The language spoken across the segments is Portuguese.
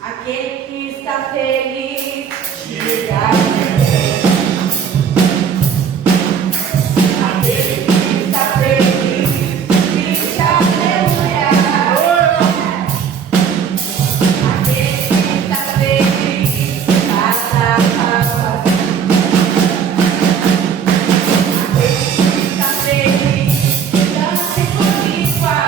Aquele que está feliz, diga. Aquele que está feliz, diga aleluia. Aquele que está feliz, passa a paz. Aquele que está feliz, dance comigo.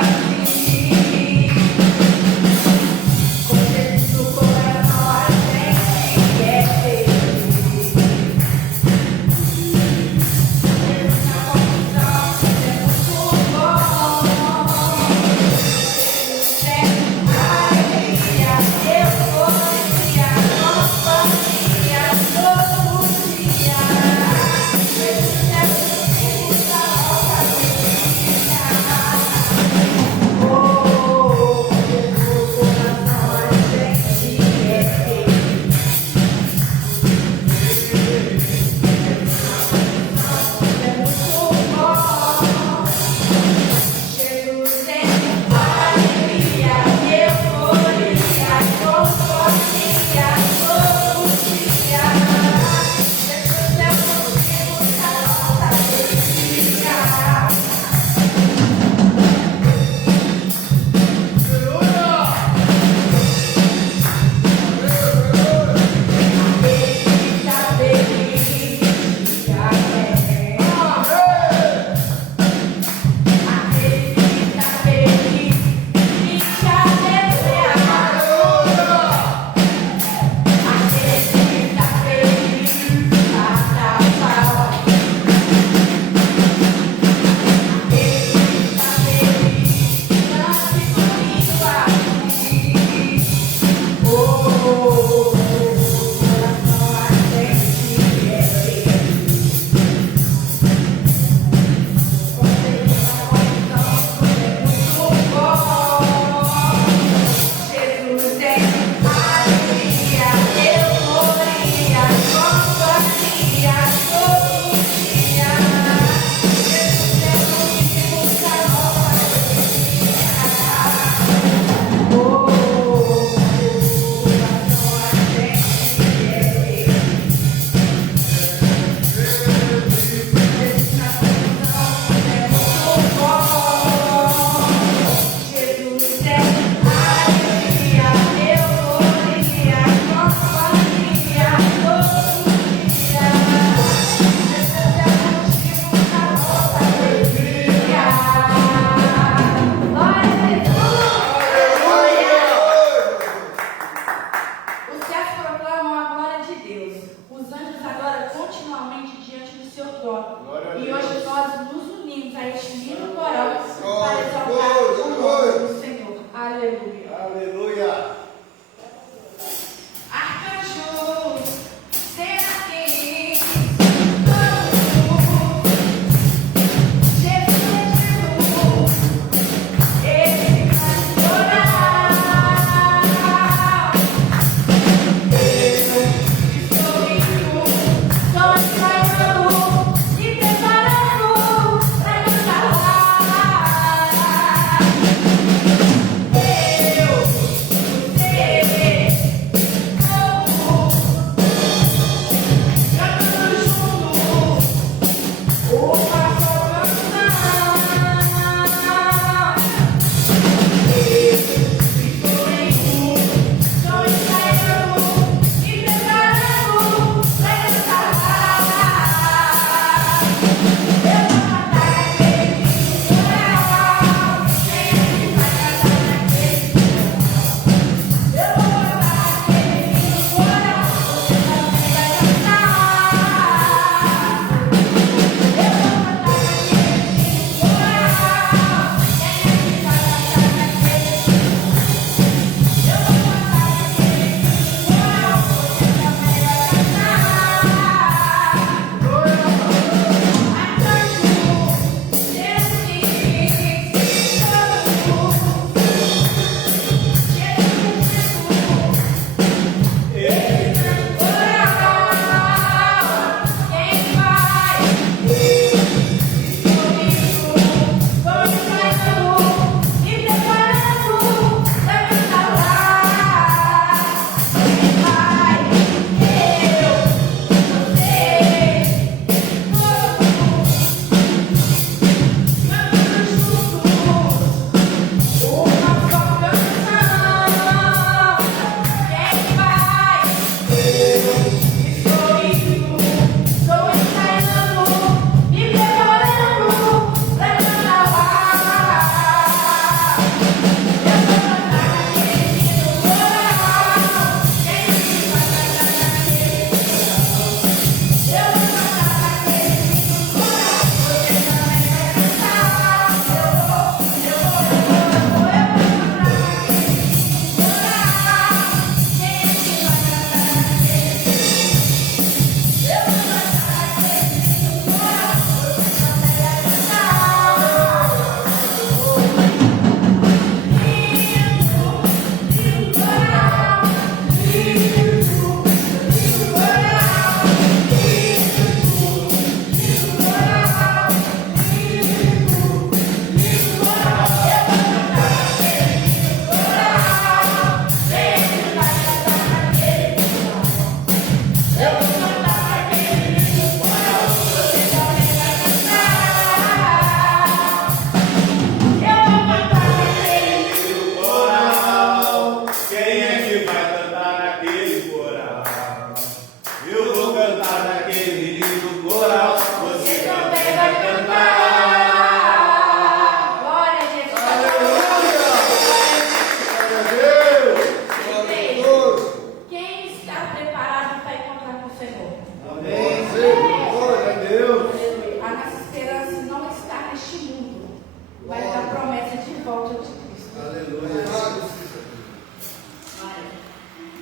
mas da promessa de volta de Cristo. Aleluia.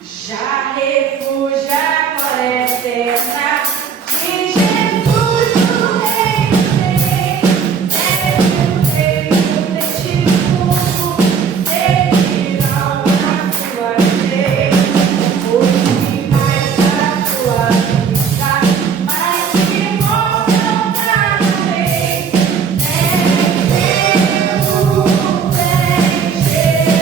Já refúgio a glória eterna de Jesus, o Rei dos Reis, é o Rei deste mundo, seguirão a sua lei, hoje mais a sua vida, mas que morram para o Rei, vem Jesus, vem Jesus.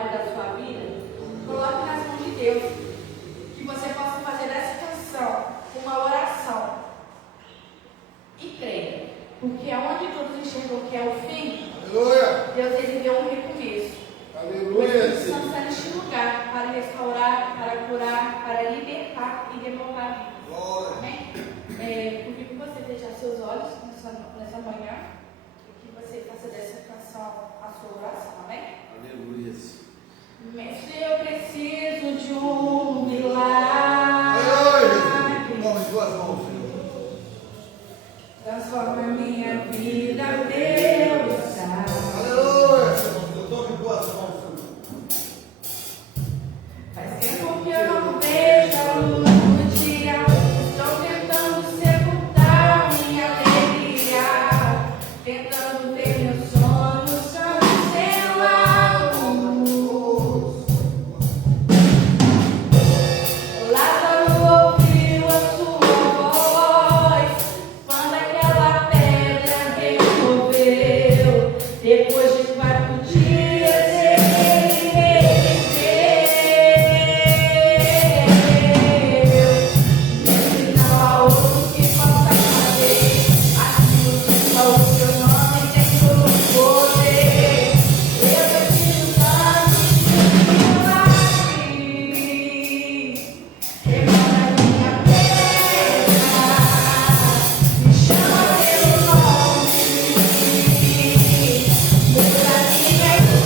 área da sua vida, coloque nas mãos de Deus. Que você possa fazer dessa canção uma oração. E creia. Porque aonde todos enxergam que é o fim, Aleluia. Deus ele deu um recomeço. Aleluia. O Espírito Santo está neste lugar para restaurar, para curar, para libertar e demorar vidas. Glória. Amém? Porque que você fechar seus olhos nessa manhã e que você faça dessa canção a sua oração. Amém? Aleluia. Mestre, eu preciso de um milagre. Aleluia. Vamos em tuas mãos, Senhor. Transforma minha vida, Deus. Aleluia. Tome tuas mãos, Senhor. Faz tempo que eu não vejo a luz do dia. Estou tentando sepultar minha alegria, tentando ver meus sonhos cancelados. Lázaro ouviu a sua voz quando aquela pedra removeu. Depois de 4 dias ele reviveu. Não há outro que possa fazer aquilo que só o seu nome tem todo o poder. Eu preciso tanto de um milagre. Remora minha pedra, me chama pelo nome, muda minha história.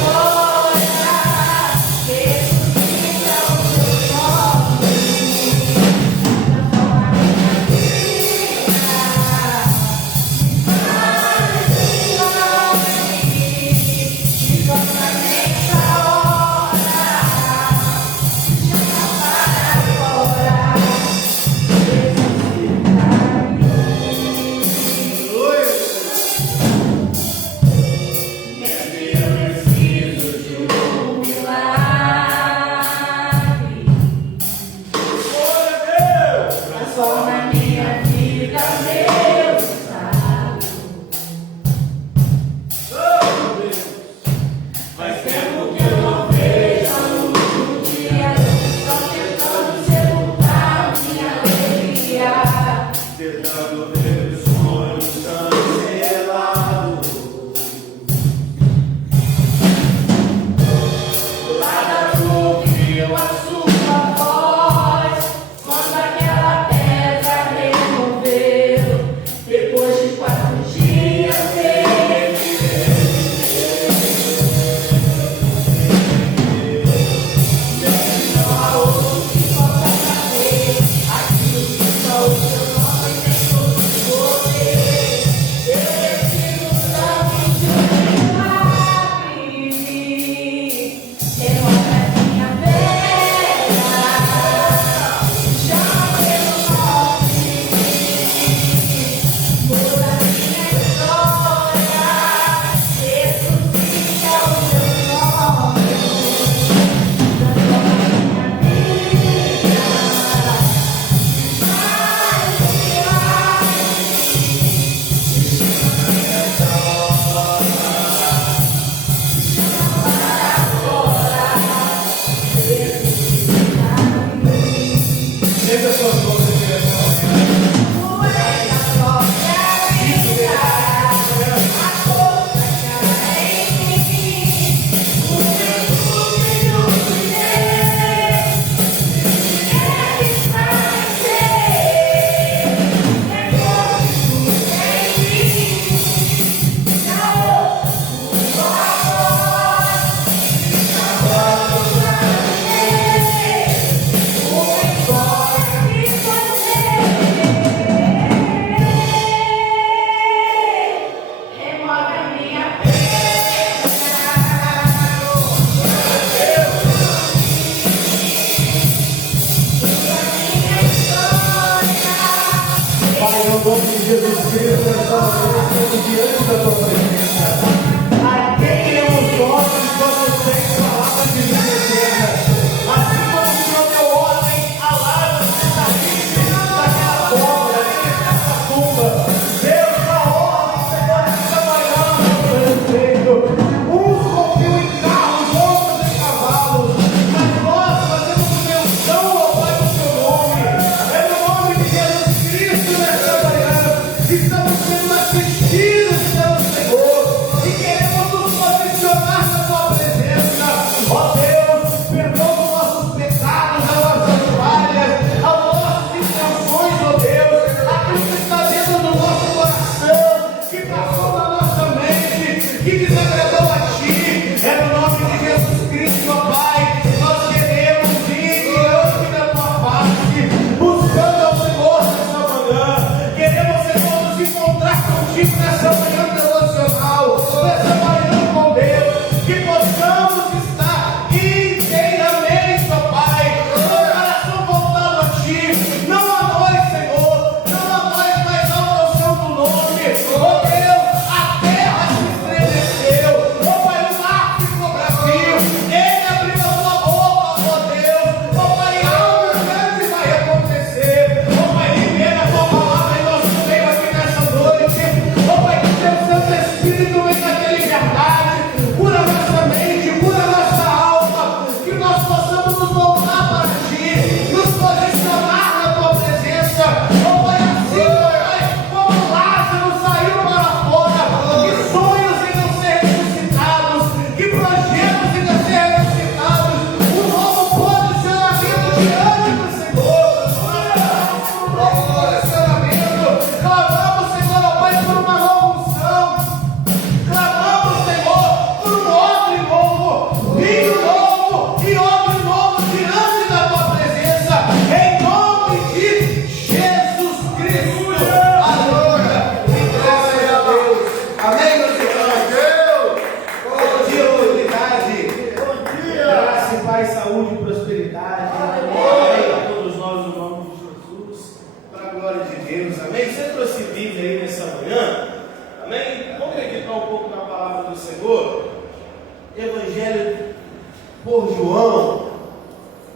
por João,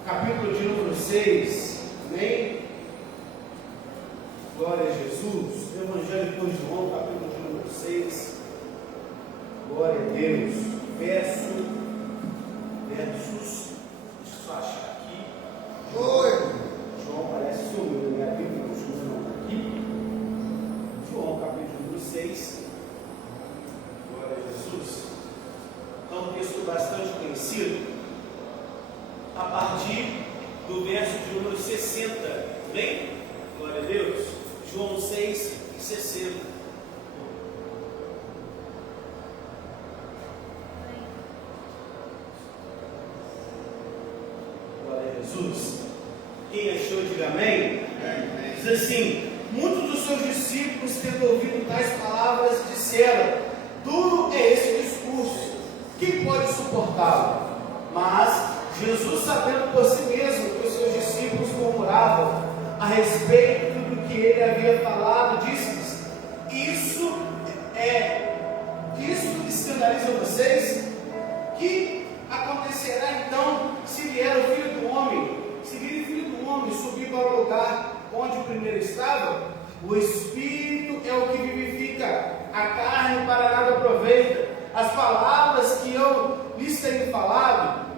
capítulo de número 6, amém? Glória a Jesus. Evangelho por João, capítulo de número 6, glória a Deus. Versos, deixa eu só achar aqui. João parece sumiu, minha Bíblia não está aqui. João, capítulo número 6, glória a Jesus. É um texto bastante conhecido, a partir do verso de número 60, bem? Glória a Deus. João 6 e 60. Glória a Jesus. Quem achou, diga amém. Diz assim: muitos dos seus discípulos, tendo ouvido tais palavras, disseram: duro é esse discurso, quem pode suportá-lo? Mas Jesus, sabendo por si mesmo que os seus discípulos murmuravam a respeito do que ele havia falado, disse-lhes: isso escandaliza vocês? Que acontecerá então se vier o Filho do Homem? Se vir o Filho do Homem subir para o lugar onde o primeiro estava? O Espírito é o que vivifica, a carne para nada aproveita. As palavras que eu lhes tenho falado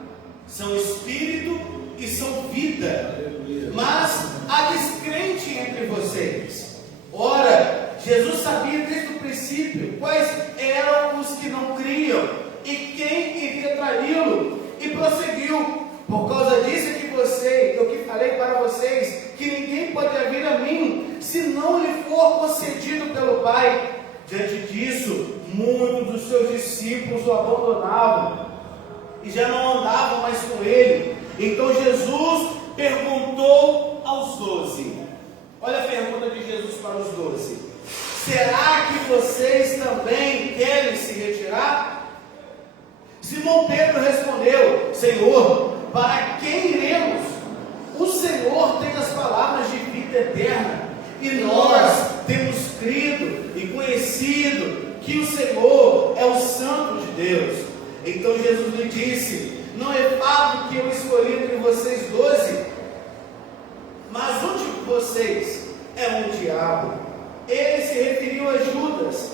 são Espírito e são vida. Mas há descrente entre vocês. Ora, Jesus sabia desde o princípio quais eram os que não criam e quem iria traí-lo, e prosseguiu: por causa disso que eu que falei para vocês, que ninguém pode vir a mim se não lhe for concedido pelo Pai. Diante disso, muitos dos seus discípulos o abandonavam e já não andavam mais com ele. Então Jesus perguntou aos 12, olha a pergunta de Jesus para os 12: será que vocês também querem se retirar? Simão Pedro respondeu: Senhor, para quem iremos? O Senhor tem as palavras de vida eterna, e nós temos crido e conhecido que o Senhor é o Santo de Deus. Então Jesus lhe disse: não é fato que eu escolhi entre vocês 12, mas um de vocês é um diabo. Ele se referiu a Judas,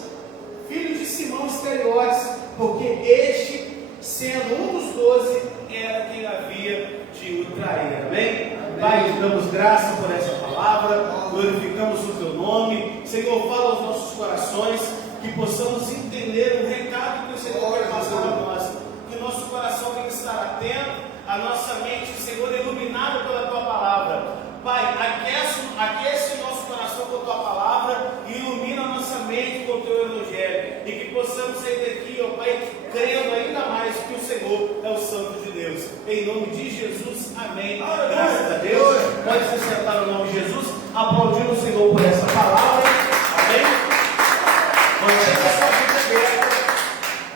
filho de Simão Iscariotes, porque este, sendo um dos 12, era quem havia de o trair. Amém? Pai, te damos graça por essa palavra, glorificamos o teu nome. Senhor, fala aos nossos corações, que possamos entender o recado que o Senhor quer passar a nós, que o nosso coração tem que estar atento, a nossa mente, Senhor, iluminada pela tua palavra. Pai, aquece o nosso coração com a tua palavra e ilumina a nossa mente com o teu evangelho, e que possamos sair daqui, ó Pai, crendo ainda mais que o Senhor é o Santo de Deus. Em nome de Jesus, amém. Graças a Deus. Pode se sentar no nome de Jesus, aplaudindo o Senhor por essa palavra. Amém. Mantenha a sua vida aberta,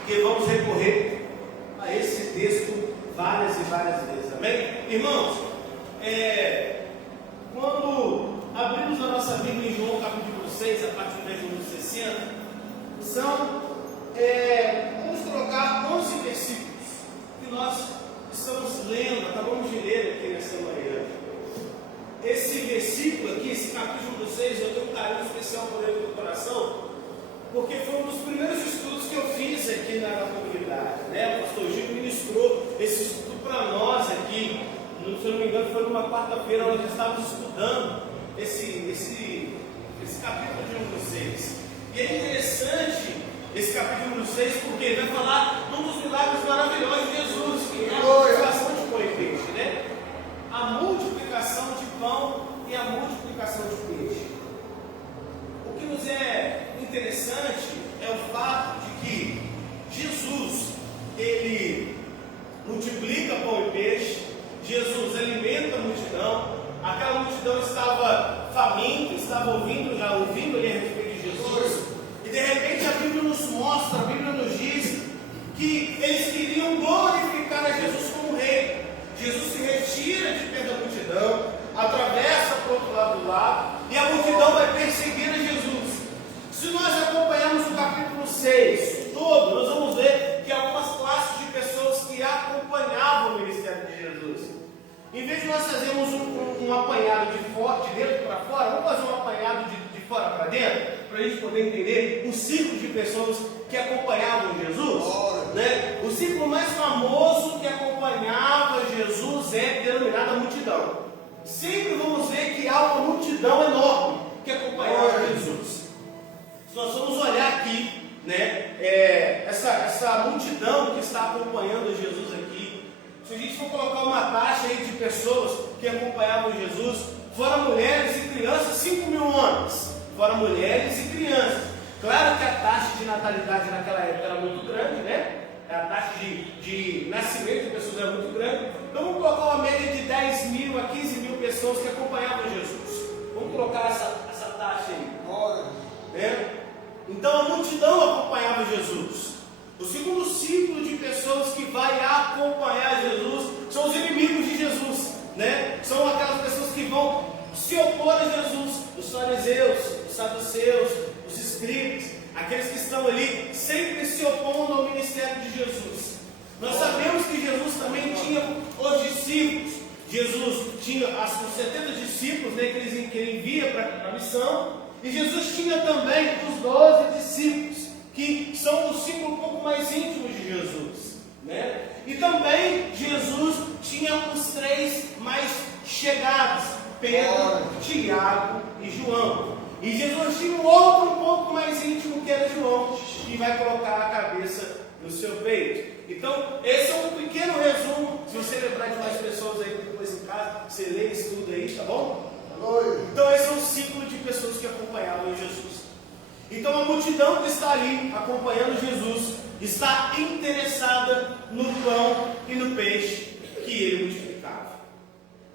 que vamos recorrer a esse texto várias e várias vezes. Amém? Irmãos, quando abrimos a nossa Bíblia em João capítulo 6, a partir do verso 60, vamos colocar 11 versículos que nós estamos lendo, acabamos de ler aqui nessa manhã. Esse versículo aqui, esse capítulo 6, eu tenho um carinho especial por ele no coração, porque foi um dos primeiros estudos que eu fiz aqui na comunidade, né? O pastor Gil ministrou esse estudo para nós aqui, se eu não me engano foi numa quarta-feira, onde estávamos estudando esse capítulo de número 6. E é interessante esse capítulo número 6, porque ele vai falar de um dos milagres maravilhosos de Jesus, que é a multiplicação de pão e peixe, né? A multiplicação de pão e a multiplicação de peixe. O que nos é interessante é o fato de que Jesus, ele multiplica pão e peixe, Jesus alimenta a multidão, aquela multidão estava faminta, estava ouvindo ali a respeito de Jesus, e de repente a Bíblia nos mostra, a Bíblia nos diz que eles queriam glorificar a Jesus como rei. Jesus se retira de perto da multidão, atravessa para o outro lado do lago, e a multidão vai perseguir a Jesus. Se nós acompanharmos o capítulo 6 todo, nós vamos ver que algumas classes de pessoas que acompanhavam Em vez de nós fazermos um apanhado de dentro para fora, vamos fazer um apanhado de fora para dentro, para a gente poder entender o círculo de pessoas que acompanhavam Jesus. Né? O círculo mais famoso que acompanhava Jesus é denominado a multidão. Sempre vamos ver que há uma multidão enorme que acompanhava Jesus. Se nós vamos olhar aqui, né, essa multidão que está acompanhando Jesus aqui, se a gente for colocar uma taxa aí de pessoas que acompanhavam Jesus, fora mulheres e crianças, 5 mil homens, fora mulheres e crianças. Claro que a taxa de natalidade naquela época era muito grande, né? A taxa de nascimento de pessoas era muito grande. Então vamos colocar uma média de 10 mil a 15 mil pessoas que acompanhavam Jesus. Vamos colocar essa taxa aí. Né? Então a multidão acompanhava Jesus. O segundo ciclo de pessoas que vai acompanhar Jesus são os inimigos de Jesus, né? São aquelas pessoas que vão se opor a Jesus, os fariseus, os saduceus, os escribas, aqueles que estão ali sempre se opondo ao ministério de Jesus. Nós sabemos que Jesus também tinha os discípulos. Jesus tinha os 70 discípulos, né, que ele envia para a missão. E Jesus tinha também os 12 discípulos, que são os discípulos um pouco mais íntimos de Jesus, né? E também Jesus tinha os 3 mais chegados, Pedro, Tiago e João. E Jesus tinha um outro um pouco mais íntimo, que era João, que vai colocar a cabeça no seu peito. Então, esse é um pequeno resumo. Se você lembrar de mais pessoas aí depois em casa, você lê e estuda aí, tá bom? Então esse é um ciclo de pessoas que acompanhavam Jesus. Então a multidão que está ali acompanhando Jesus está interessada no pão e no peixe que ele multiplicava.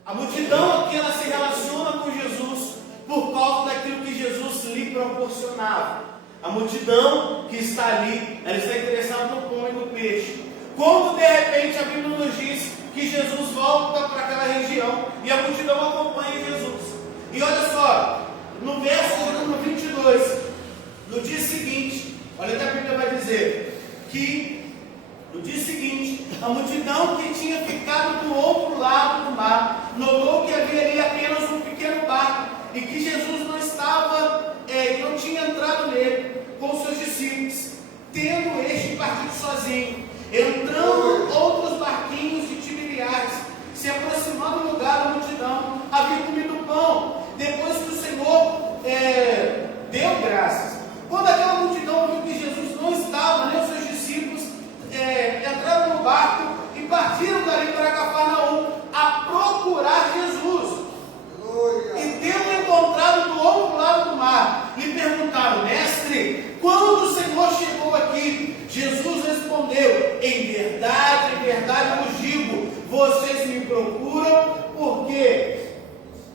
A multidão aqui ela se relaciona com Jesus por causa daquilo que Jesus lhe proporcionava. A multidão que está ali, ela está interessada no pão e no peixe. Quando de repente a Bíblia nos diz que Jesus volta para aquela região e a multidão acompanha Jesus. E olha só, no verso número 22, no dia seguinte, olha o que a Bíblia vai dizer, que no dia seguinte, a multidão que tinha ficado do outro lado do mar, notou que havia ali apenas um pequeno barco, e que Jesus não estava, não tinha entrado nele com seus discípulos, tendo este partido sozinho. Entrando outros barquinhos de Tiberiades, se aproximando do lugar da multidão, havia comido pão, depois que o Senhor deu graças. Quando aquela multidão viu que Jesus não estava, nem os seus discípulos, entraram no barco e partiram dali para Cafarnaum a procurar Jesus. E tendo encontrado do outro lado do mar, lhe perguntaram: mestre, quando o Senhor chegou aqui? Jesus respondeu: em verdade vos digo, vocês me procuram porque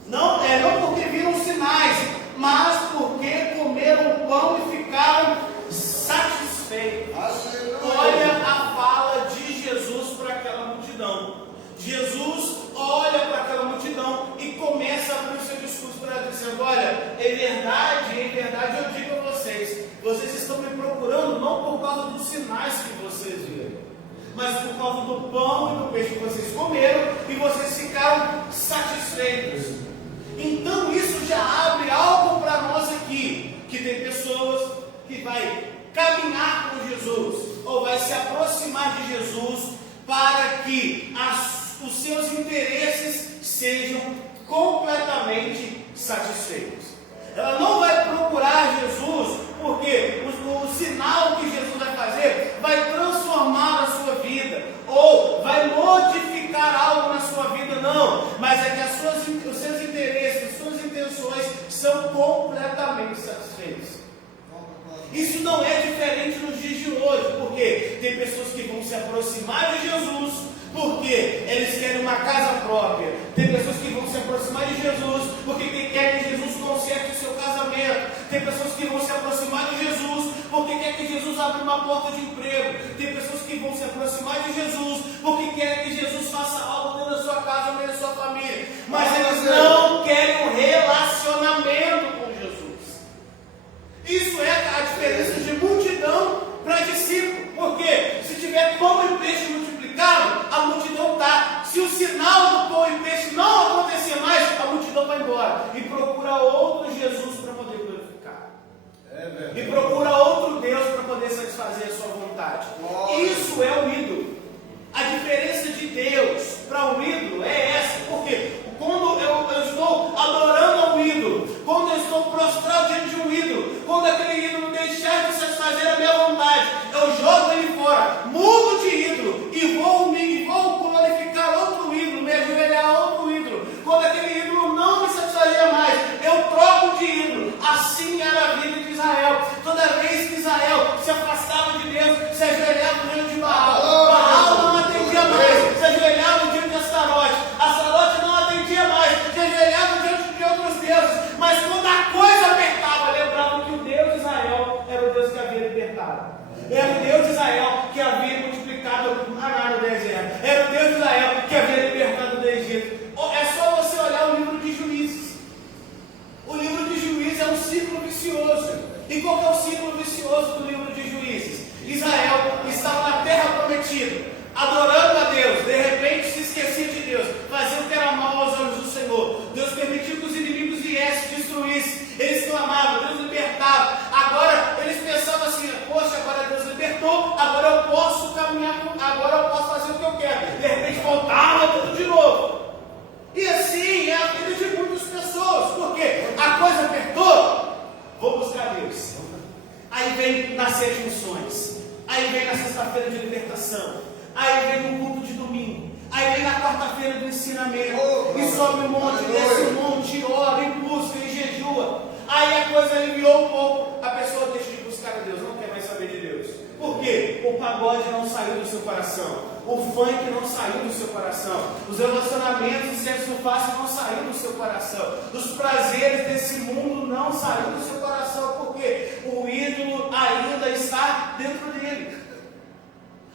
não porque viram sinais, mas porque comeram pão e ficaram satisfeitos. Olha a fala de Jesus para aquela multidão. Jesus olha para aquela multidão e começa a abrir o seu discurso para ela, dizendo: olha, em verdade eu digo a vocês, vocês estão me procurando não por causa dos sinais que vocês viram, mas por causa do pão e do peixe que vocês comeram e vocês ficaram satisfeitos. Então isso já abre algo para nós aqui, que tem pessoas que vai caminhar com Jesus, ou vai se aproximar de Jesus, para que os seus interesses sejam completamente satisfeitos. Ela não vai procurar Jesus porque o sinal que Jesus vai fazer vai transformar a sua vida, ou vai modificar algo na sua vida, não. Mas é que os seus interesses, as suas intenções são completamente satisfeitos. Isso não é diferente nos dias de hoje, porque tem pessoas que vão se aproximar de Jesus porque eles querem uma casa própria. Tem pessoas que vão se aproximar de Jesus porque querem que Jesus conserte o seu casamento. Tem pessoas que vão se aproximar de Jesus porque querem que Jesus abra uma porta de emprego. Tem pessoas que vão se aproximar de Jesus porque querem que Jesus faça algo dentro da sua casa, dentro da sua família. Mas eles não querem um relacionamento com Jesus. Isso é a diferença de multidão para discípulo. Porque se tiver pão e peixe multiplicado, a multidão está. Se o sinal do pão e peixe nas 7 missões, aí vem na sexta-feira de libertação, aí vem no culto de domingo, aí vem na quarta-feira do ensinamento, e sobe o monte, desce o monte, ora, e busca, e jejua. Aí a coisa aliviou um pouco, a pessoa deixa de buscar a Deus, não quer mais saber de Deus. Por quê? O pagode não saiu do seu coração, o funk não saiu do seu coração, os relacionamentos de sexo fácil não saíram do seu coração, os prazeres desse mundo não saíram do seu coração, porque o ídolo ainda está dentro dele.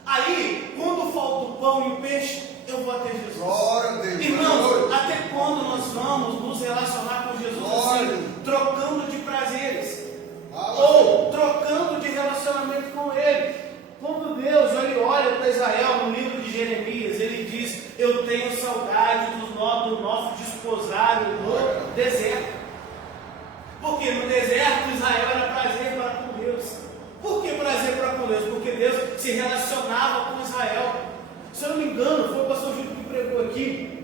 Aí, quando falta o pão e o peixe, eu vou até Jesus. Glória a Deus. Irmãos, até quando nós vamos nos relacionar com Jesus assim, trocando de prazeres? Ou trocando de relacionamento com Ele? Quando Deus ele olha para Israel no livro de Jeremias, Ele diz: eu tenho saudade do nosso desposado no deserto. Porque no deserto Israel era prazer para com Deus. Por que prazer para com Deus? Porque Deus se relacionava com Israel. Se eu não me engano, foi o pastor Júlio que pregou aqui,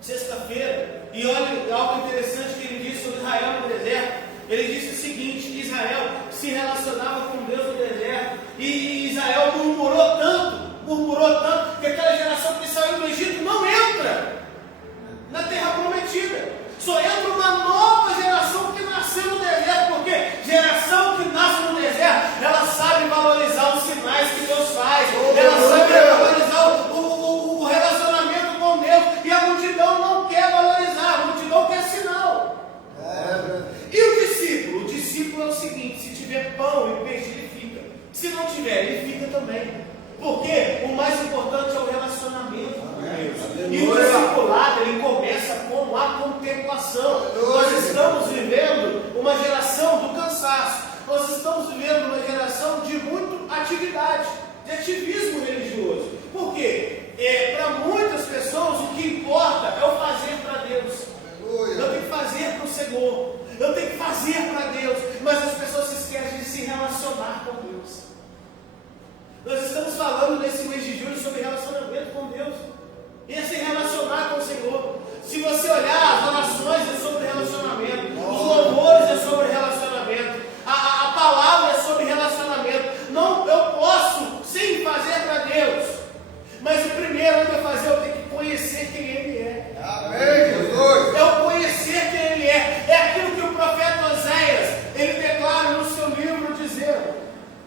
sexta-feira, e olha algo interessante que ele disse sobre Israel no deserto. Ele disse o seguinte: que Israel se relacionava com Deus no deserto, e Israel murmurou tanto, que aquela geração que saiu do Egito não entra na terra prometida. Só entra uma nova geração que nasceu no deserto, porque geração que nasce no deserto, ela sabe valorizar os sinais que Deus faz, ela sabe valorizar o relacionamento com Deus, e a multidão não quer valorizar, a multidão quer sinal. E o discípulo? O discípulo é o seguinte: se tiver pão e peixe, ele fica. Se não tiver, ele fica também. Porque o mais importante é o relacionamento com Deus. E o discipulado, ele começa com a contemplação. Nós estamos vivendo uma geração do cansaço. Nós estamos vivendo uma geração de muita atividade, de ativismo religioso. Por quê? Para muitas pessoas, o que importa é o fazer para Deus. Eu tenho que fazer para o Senhor, eu tenho que fazer para Deus, mas as pessoas se esquecem de se relacionar com Deus. Nós estamos falando nesse mês de julho sobre relacionamento com Deus, e é se relacionar com o Senhor. Se você olhar, as orações é sobre relacionamento, os louvores é sobre relacionamento, a palavra é sobre relacionamento. Não, eu posso sim fazer para Deus, mas o primeiro que eu fazer, eu tenho que conhecer quem Ele é. Amém, Jesus. É o conhecer quem Ele é. É aquilo que o profeta Oséias, ele declara no seu livro, dizendo: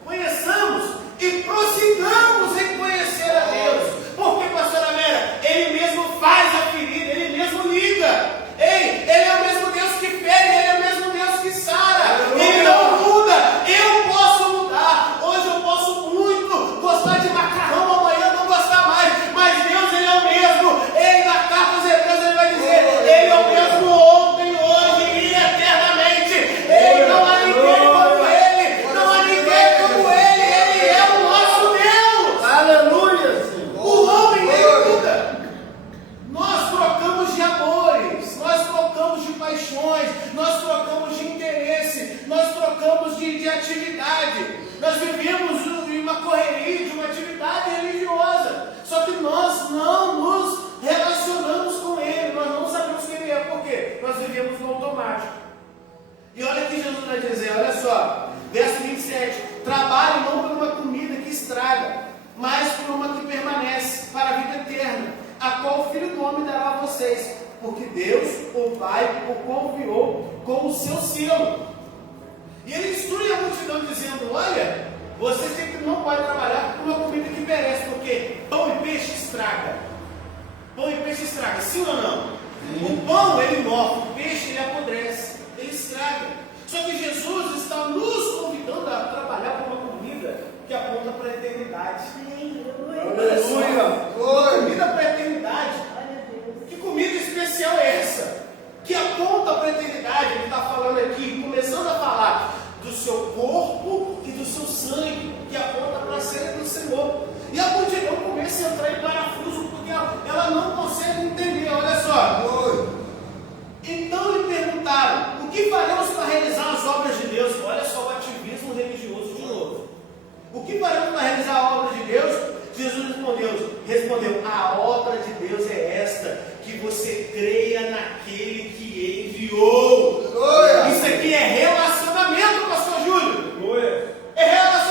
conheçamos e prossigamos em conhecer a Deus. Porque, pastora Vera, Ele mesmo faz a ferida, Ele mesmo liga. Ei, Ele é o mesmo Deus que fere, Ele é o mesmo Deus que sara. Ele não muda. Eu posso mudar. Hoje eu posso muito gostar de macarrão, amanhã não gostar mais. Mas Deus, Ele é o mesmo. Ele, na carta aos Hebreus, Ele vai dizer: Ele é o mesmo ontem, hoje e eternamente. Ele não há ninguém como Ele. Não há ninguém como Ele. Ele é o nosso Deus. Aleluia, Senhor. O homem ele muda. Nós trocamos de amores, nós trocamos de paixões, nós trocamos de interesse, nós trocamos de atividade. Nós vivemos em uma correria de uma atividade religiosa. Só que nós não nos relacionamos com Ele, nós não sabemos quem Ele é. Por quê? Nós vivemos no automático. E olha que Jesus vai dizer, olha só, verso 27, trabalhe não por uma comida que estraga, mas por uma que permanece para a vida eterna, a qual o Filho do Homem dará a vocês, porque Deus, o Pai, o confiou com o seu selo. E ele instrui a multidão dizendo: olha, vocês não podem trabalhar por uma comida que perece, porque pão e peixe estraga. Pão e peixe estraga, sim ou não? O pão ele morre, o peixe ele apodrece, ele estraga. Só que Jesus está nos convidando a trabalhar por uma comida que aponta para a eternidade. Aleluia. Uma comida para a eternidade. Que comida especial é essa? Que aponta para a eternidade. Ele está falando aqui, começando a falar do seu corpo e do seu sangue, que aponta para a ceia do Senhor. E a multidão começa a entrar em parafuso, porque ela não consegue entender. Olha só. Então lhe perguntaram: o que faremos para realizar as obras de Deus? Olha só o ativismo religioso de novo. O que faremos para realizar a obra de Deus? Jesus respondeu: a obra de Deus é esta, que você creia naquele que enviou. Isso aqui é relacionamento, pastor Júlio. É relacionamento.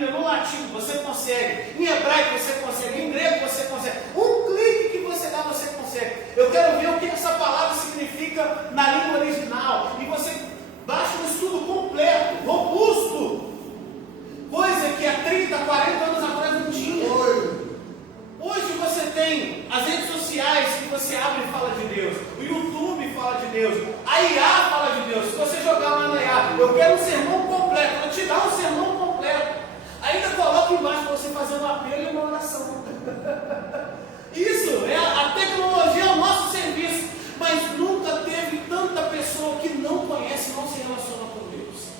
Bíblia no latim, você consegue. Em hebraico você consegue. Em grego você consegue. Um clique que você dá, você consegue. Eu quero ver o que essa palavra significa na língua original. E você baixa um estudo completo, robusto. Coisa que há 30, 40 anos atrás não tinha. Hoje você tem as redes sociais que você abre e fala de Deus. O YouTube fala de Deus. A IA fala de Deus. Se você jogar lá na IA, eu quero um sermão completo. Eu vou te dar um sermão completo. Ainda coloca embaixo para você fazer um apelo e uma oração. Isso, a tecnologia é o nosso serviço. Mas nunca teve tanta pessoa que não conhece, não se relaciona com Deus.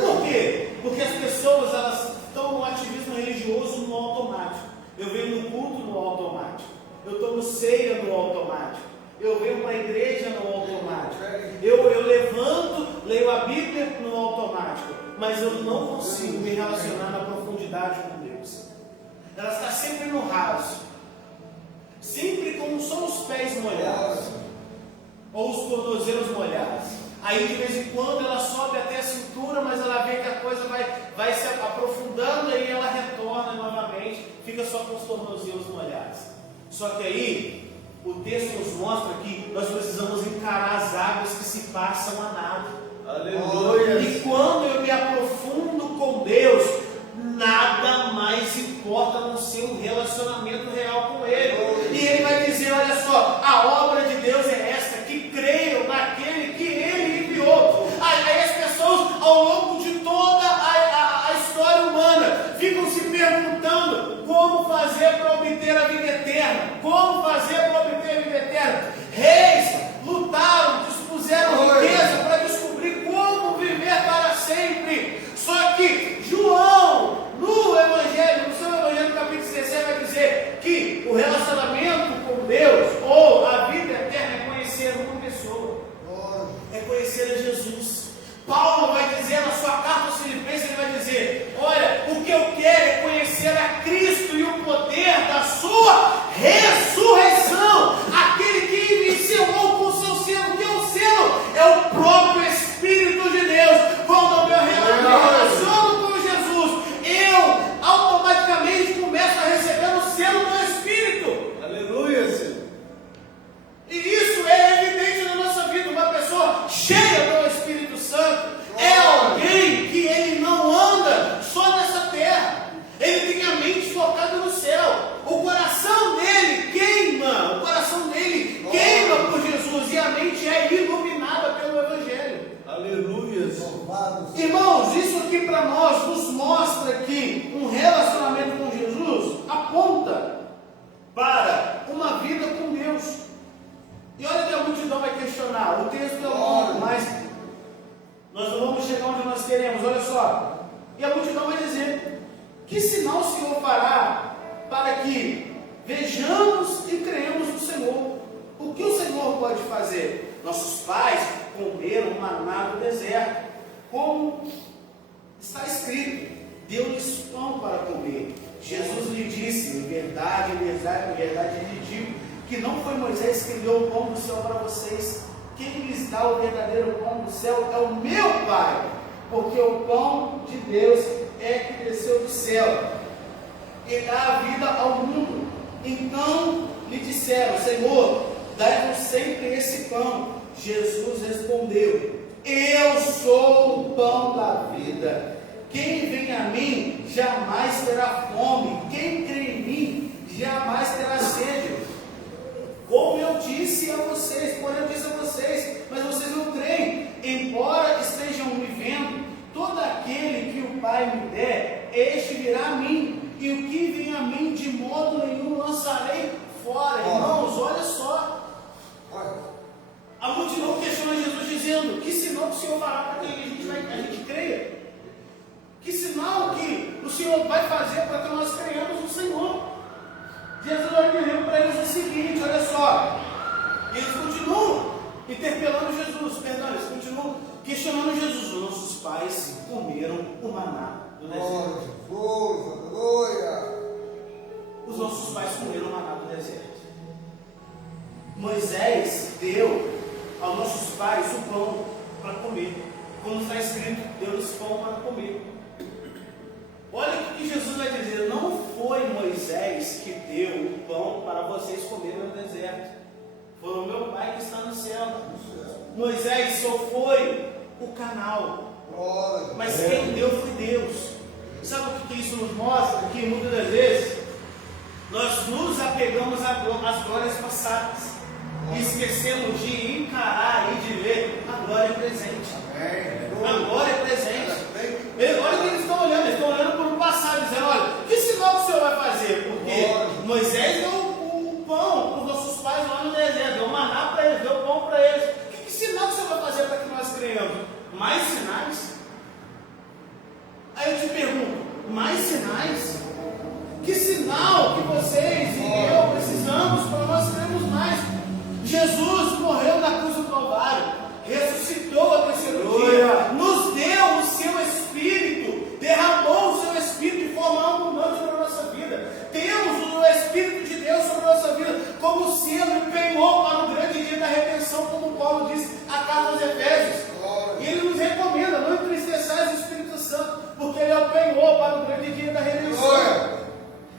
Por quê? Porque as pessoas, elas estão no ativismo religioso no automático. Eu venho no culto no automático. Eu estou no ceia no automático. Eu venho para a igreja no automático. Eu levanto, leio a Bíblia no automático. Mas eu não consigo me relacionar na profundidade com Deus. Ela está sempre no raso. Sempre com só os pés molhados. Ou os tornozelos molhados. Aí de vez em quando ela sobe até a cintura, mas ela vê que a coisa vai se aprofundando, e ela retorna novamente, fica só com os tornozelos molhados. Só que aí o texto nos mostra que nós precisamos encarar as águas que se passam a nado. Aleluia. E quando eu me aprofundo com Deus, nada mais importa no seu relacionamento real com Ele. E Ele vai dizer: olha só, a obra de Deus é esta, que creiam naquele que Ele enviou. Aí as pessoas, ao longo de toda a história humana, ficam se perguntando como fazer para obter a vida eterna. Como fazer para obter a vida eterna? Reis lutaram, dispuseram riqueza para descobrir como viver para sempre. Só que João, no seu Evangelho, capítulo 16, vai dizer que o relacionamento com Deus, ou a vida eterna, é conhecer uma pessoa, é conhecer a Jesus. Paulo vai dizer na sua carta aos Filipenses, ele vai dizer: olha, o que eu quero é conhecer a Cristo e o poder da sua ressurreição, aquele que me selou com o seu selo. Que é o selo? É o próprio Espírito de Deus. Quando eu me relaciono com Jesus, eu automaticamente começo a receber o selo do Espírito. Aleluia, Senhor. E isso é evidente na nossa vida. Uma pessoa cheia do Espírito Santo é alguém que ele não anda só nessa terra. Ele tem a mente focada no céu. O coração dele queima por Jesus, e a mente é iluminada pelo Evangelho. Aleluia. Irmãos, isso aqui para nós nos mostra que um relacionamento com Jesus aponta para uma vida com Deus. E olha que a multidão vai questionar. O texto é longo, mas nós não vamos chegar onde nós queremos. Olha só. E a multidão vai dizer: que sinal o Senhor fará para que vejamos e creamos no Senhor? O que o Senhor pode fazer? Nossos pais comeram maná no deserto, como está escrito: deu-lhes pão para comer. Jesus lhe disse: em verdade, lhe digo, que não foi Moisés que deu o pão do céu para vocês. Quem lhes dá o verdadeiro pão do céu é o meu Pai, porque o pão de Deus é que desceu do céu e dá a vida ao mundo. Então lhe disseram: Senhor, dai-nos sempre esse pão. Jesus respondeu: eu sou o pão da vida. Quem vem a mim jamais terá fome. Quem crê em mim jamais terá sede. Como eu disse a vocês, mas vocês não creem. Embora estejam me vendo, todo aquele que o Pai me der, este virá a mim. E o que vem a mim, de modo nenhum lançarei fora. Irmãos, olha só. A multidão questiona Jesus dizendo: que sinal que o Senhor fará para que a gente creia? Que sinal que o Senhor vai fazer para que nós creiamos no Senhor? Jesus vai dizer para eles o seguinte: olha só. Eles continuam interpelando Jesus, eles continuam questionando Jesus. Os nossos pais comeram o maná do deserto. Os nossos pais comeram o maná do deserto. Moisés deu aos nossos pais o pão para comer. Como está escrito: deu-lhes pão para comer. Moisés só foi o canal, Glória. mas quem deu foi Deus. Sabe o que isso nos mostra? Que muitas das vezes nós nos apegamos às glórias passadas e esquecemos de encarar e de ver a glória presente. A glória é presente. Olha que eles estão olhando para o passado, dizendo: olha, que sinal que o Senhor vai fazer? Porque Moisés deu o pão para os nossos pais lá no deserto, deu maná para eles, deu pão para eles. Que sinal que o Senhor vai fazer para que nós creiamos? Mais sinais? Aí eu te pergunto: mais sinais? Que sinal que vocês e eu precisamos para nós crermos mais? Jesus morreu na cruz do Calvário, ressuscitou ao terceiro dia, nos deu o seu Espírito, derramou o seu Espírito de forma abundante sobre a nossa vida. Temos o Espírito de Deus sobre a nossa vida, como selo e penhor para o grande dia da redenção, como Paulo disse a carta aos Efésios. E ele nos recomenda: não entristeçais o Espírito Santo, porque ele é o penhor para o grande dia da redenção.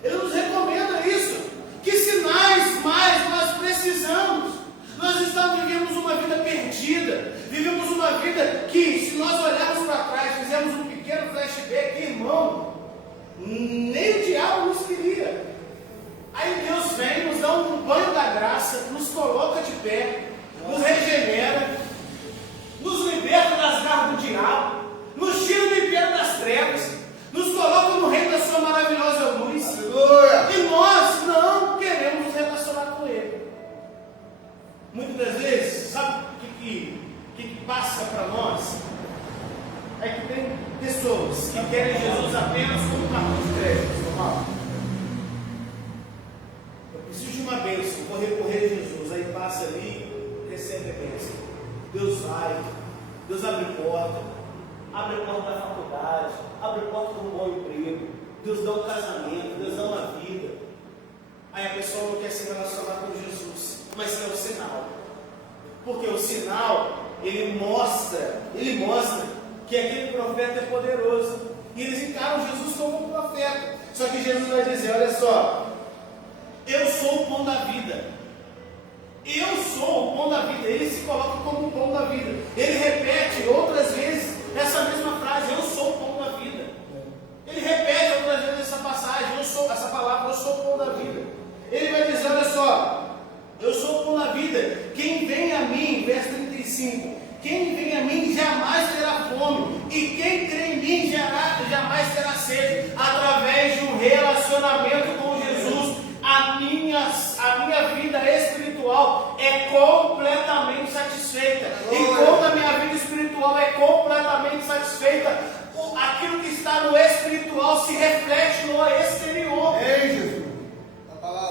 Ele nos recomenda isso. Que sinais mais nós precisamos? Nós vivemos uma vida perdida, vivemos uma vida que, se nós olharmos para trás, fizermos um pequeno flashback, irmão, nem o diabo nos queria. Aí Deus vem, nos dá um banho da graça, nos coloca de pé, nos regenera, nos liberta das garras do diabo, nos tira do império das trevas, nos coloca no reino da sua maravilhosa luz. Aleluia. E nós não queremos nos relacionar com Ele. Muitas das vezes, sabe o que passa para nós? É que tem pessoas que querem Jesus apenas como cartão de crédito. Eu preciso de uma bênção, vou recorrer a Jesus. Aí passa ali, recebe a bênção. Deus vai, Deus abre porta da faculdade, abre porta de um bom emprego, Deus dá um casamento, Deus dá uma vida. Aí a pessoa não quer se relacionar com Jesus, mas é o sinal. Porque o sinal, ele mostra que aquele profeta é poderoso. E eles encaram Jesus como um profeta. Só que Jesus vai dizer: olha só, eu sou o pão da vida. Eu sou o pão da vida. Ele se coloca como o pão da vida. Ele repete outras vezes essa mesma frase: eu sou o pão da vida. Ele repete outras vezes essa passagem, essa palavra: eu sou o pão da vida. Ele vai dizer: olha só, eu sou o pão da vida. Quem vem a mim, verso 35, quem vem a mim jamais terá fome, e quem crê em mim jamais terá sede. Através de um relacionamento com Jesus, a minha vida espiritual é completamente satisfeita. E quando a minha vida espiritual é completamente satisfeita, aquilo que está no espiritual se reflete no exterior.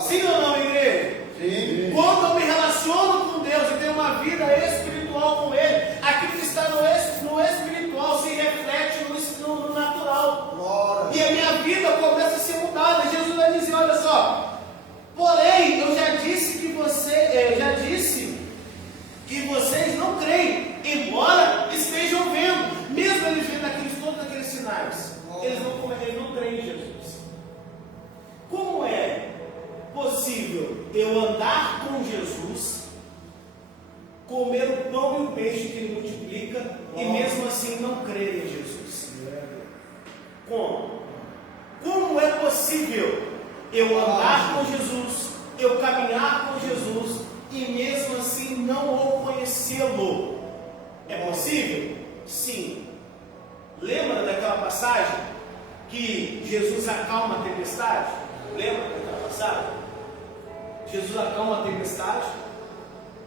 Sim ou não, igreja? Sim. Quando eu me relaciono com Deus e tenho uma vida espiritual com Ele, aquilo que está no espiritual se reflete no natural. Glória. E a minha vida começa a ser mudada. Jesus vai dizer: olha só, porém, eu já disse que vocês não creem, embora estejam vendo. Mesmo eles vendo todos aqueles sinais, eles não creem em Jesus. Como é possível eu andar com Jesus, comer o pão e o peixe que Ele multiplica, e mesmo assim não crer em Jesus? Como? Como é possível eu andar com Jesus, eu caminhar com Jesus, e mesmo assim não o conhecê-lo? É possível? Sim. Lembra daquela passagem que Jesus acalma a tempestade? Lembra daquela passagem? Jesus acalma a tempestade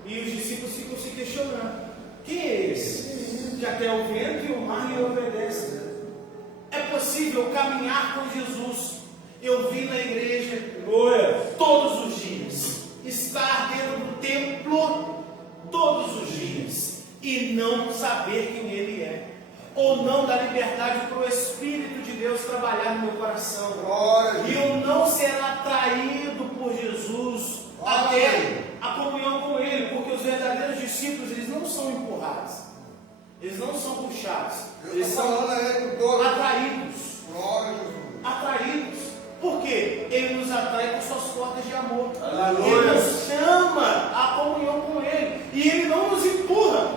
e os discípulos ficam se questionando: quem é esse que até o vento e o mar lhe obedecem? É possível caminhar com Jesus, eu vi na igreja todos os dias, estar dentro do templo todos os dias e não saber quem Ele é, ou não dar liberdade para o Espírito de Deus trabalhar no meu coração, e eu não ser atraído por Jesus até a comunhão com Ele, porque os verdadeiros discípulos, eles não são empurrados, eles não são puxados, eles são atraídos. Por quê? Ele nos atrai com suas portas de amor. Ele nos chama à comunhão com Ele, e Ele não nos empurra.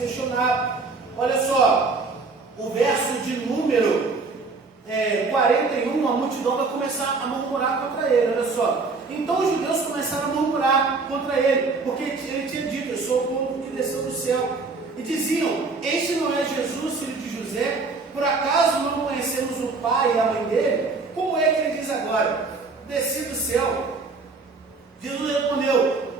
questionar. Olha só, o verso de número 41, a multidão vai começar a murmurar contra ele. Olha só. Então os judeus começaram a murmurar contra ele, porque ele tinha dito: eu sou o povo que desceu do céu. E diziam: este não é Jesus, filho de José? Por acaso não conhecemos o pai e a mãe dele? Como é que ele diz agora: desci do céu? Jesus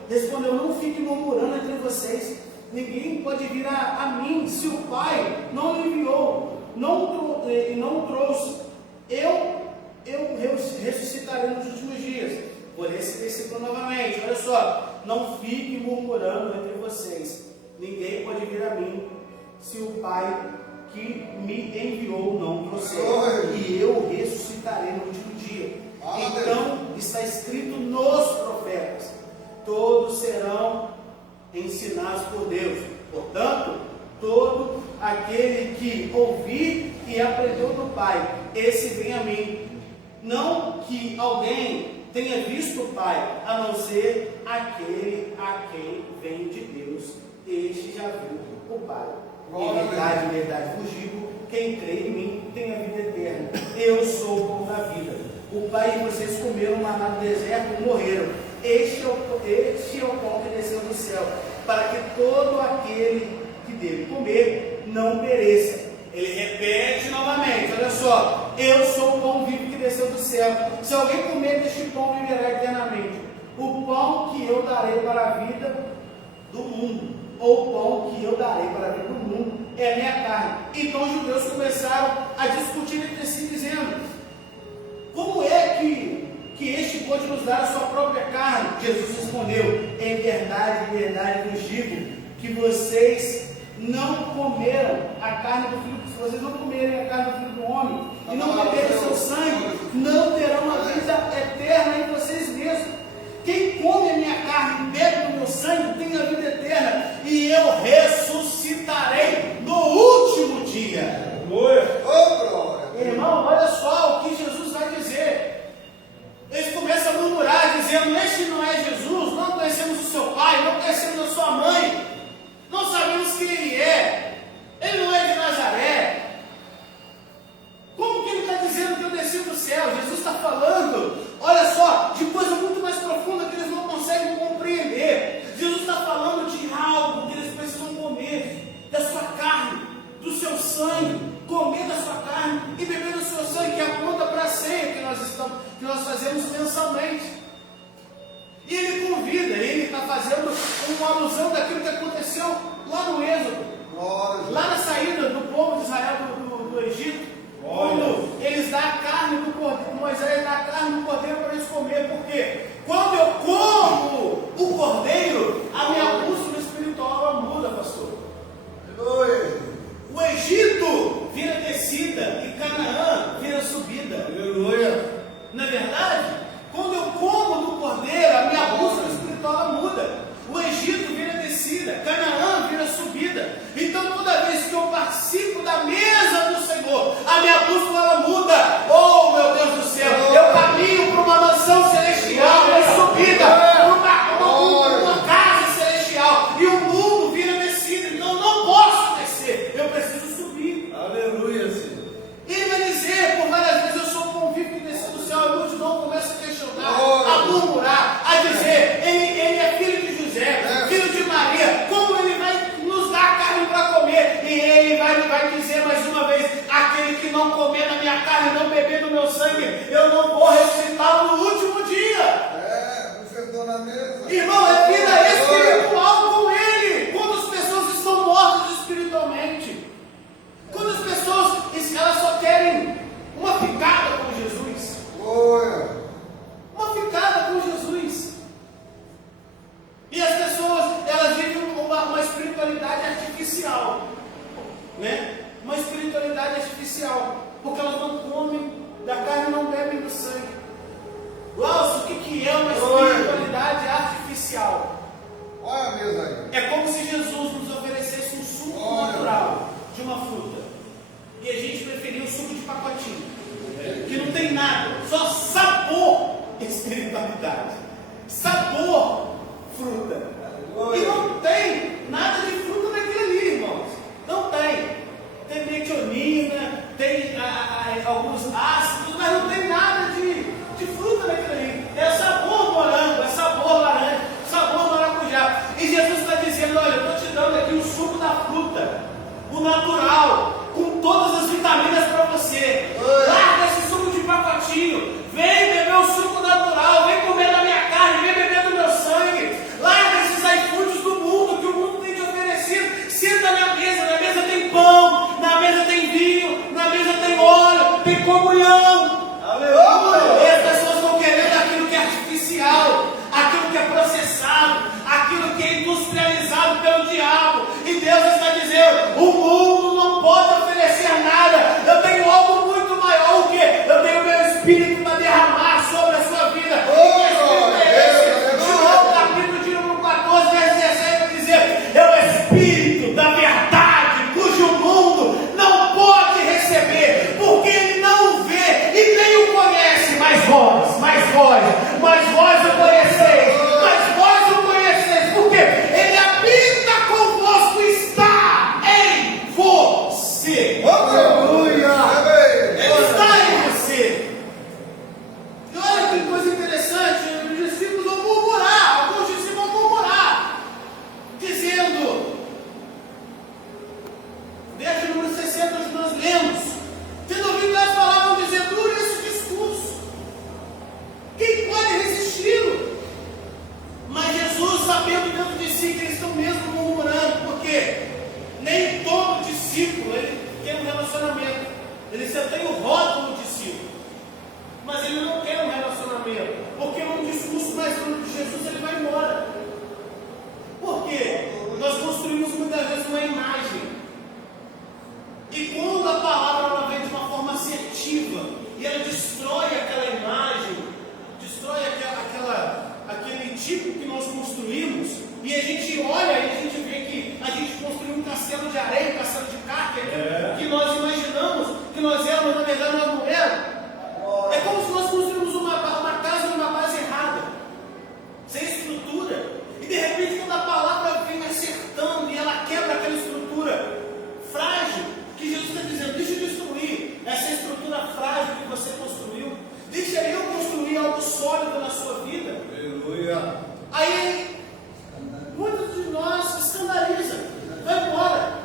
respondeu: não fique murmurando entre vocês. Ninguém pode vir a mim se o Pai não me enviou, e não trouxe. Eu ressuscitarei nos últimos dias. Por esse versículo novamente, olha só: não fique murmurando entre vocês. Ninguém pode vir a mim se o Pai que me enviou não trouxer. E eu ressuscitarei no último dia. Então está escrito nos profetas: todos serão ensinados por Deus. Portanto, todo aquele que ouvir e aprendeu do Pai, esse vem a mim. Não que alguém tenha visto o Pai, a não ser aquele a quem vem de Deus, este já viu o Pai. Em verdade vos digo: quem crê em mim tem a vida eterna. Eu sou o pão da vida. O Pai e vocês comeram maná no deserto e morreram. Este é o pão que desceu do céu, para que todo aquele que dele comer não pereça. Ele repete novamente, olha só: eu sou o pão vivo que desceu do céu. Se alguém comer deste pão, viverá eternamente. O pão que eu darei para a vida do mundo, ou o pão que eu darei para a vida do mundo, é a minha carne. Então os judeus começaram a discutir entre si, dizendo: como é que este pode nos dar a sua própria carne? Jesus respondeu: em verdade vos digo, que vocês não comeram a carne do Filho, se vocês não comerem a carne do Filho do Homem, e não beberem o seu sangue, não terão a vida eterna em vocês mesmos. Quem come a minha carne e bebe o meu sangue tem a vida eterna, e eu ressuscitarei no último dia. Irmão, olha só o que Jesus vai dizer. Eles começam a murmurar, dizendo: este não é Jesus, não conhecemos o seu pai, não conhecemos a sua mãe, não sabemos quem ele é, ele não é de Nazaré. Como que ele está dizendo que eu desci do céu? Jesus está falando, olha só, de coisa muito mais profunda que eles não conseguem compreender. Jesus está falando de algo que eles precisam comer, da sua carne, do seu sangue, comer da sua carne e beber do seu sangue, que aponta para a ceia que nós fazemos mensalmente. E ele convida, ele está fazendo uma alusão daquilo que aconteceu lá no Êxodo, lá na saída do povo de Israel do Egito. Quando eles dão a carne do cordeiro, Moisés dá a carne do cordeiro para eles comer. Por quê? Quando eu como o cordeiro, a minha bússola espiritual ela muda, pastor. O Egito vira descida e Canaã vira subida. Aleluia. Não é verdade? Quando eu como do cordeiro, a minha bússola espiritual ela muda. O Egito vira descida, Canaã vira subida. Então toda vez que eu participo da mesa do Senhor, a minha bússola ela muda. Oh, meu Deus do céu, eu caminho para uma mansão celestial, uma subida, uma casa celestial, e o mundo vira descida. Então eu não posso descer, eu preciso subir. Aleluia, Senhor. Ele vai dizer por várias vezes: eu sou o pão vivo que desceu do céu. A multidão começa a questionar, a murmurar, a dizer: ele é filho de José, filho de Maria, como ele vai nos dar carne para comer? E ele vai dizer mais uma vez: aquele que não comer da minha carne, não beber do meu sangue, eu não vou ressuscitá-lo no último dia. Você sentou na mesa. Irmão, é vida espiritual com ele. Quando as pessoas estão mortas espiritualmente, quando as pessoas elas só querem uma picada com Jesus, uma picada com Jesus. E as pessoas, elas vivem uma espiritualidade artificial, né? Uma espiritualidade artificial, porque elas não comem da carne, não bebem do sangue. E Jesus está dizendo: olha, eu estou te dando aqui o suco da fruta, o natural, com todas as vitaminas para você. Larga esse suco de pacotinho, vem beber o suco natural, vem comer da minha carne, vem beber do meu sangue. Larga esses iFoods do mundo que o mundo tem te oferecido. Senta na mesa tem pão, na mesa tem vinho, na mesa tem óleo, tem comunhão. Aleluia! E as pessoas vão querendo aquilo que é artificial, aquilo que é processado, aquilo que é industrializado pelo diabo. E Deus está dizendo: o mundo não pode oferecer nada. Eu tenho algo muito maior. O que? Eu tenho o meu Espírito para derramar sobre a sua vida. E que Espírito é esse? João capítulo de número 14, verso 16 vai dizer: é o Espírito da verdade, cujo mundo não pode receber, porque ele não vê e nem o conhece. Mas vós o conheceis, porque ele habita convosco, está em você. Aleluia! Ele está em você. E olha que coisa interessante, os discípulos vão murmurar, alguns discípulos vão murmurar, dizendo, verso número 60, onde nós lemos: tendo ouvido as palavras, vão dizer: duro esse discurso, quem pode resisti-lo? Mas Jesus, sabendo dentro de si que eles estão mesmo murmurando, porque nem todo discípulo ele quer um relacionamento. Ele só tem o rótulo discípulo, mas ele não quer um relacionamento, porque num discurso mais duro de Jesus ele vai embora. Por quê? Nós construímos muitas vezes uma imagem, e quando a palavra ela vem de uma forma assertiva e ela destrói aquela imagem, destrói aquele tipo que nós construímos, e a gente olha e a gente vê que a gente construiu um castelo de areia, um castelo de carne, que nós imaginamos que nós éramos, na verdade nós não éramos. É como se nós construímos uma casa numa base errada, sem estrutura, e de repente quando a palavra vem acertando e ela quebra aquela estrutura frágil, que Jesus está dizendo: deixa eu destruir essa estrutura frágil que você construiu, deixa eu construir algo sólido na sua vida. Aleluia! Aí, muitos de nós se escandalizam, vai embora.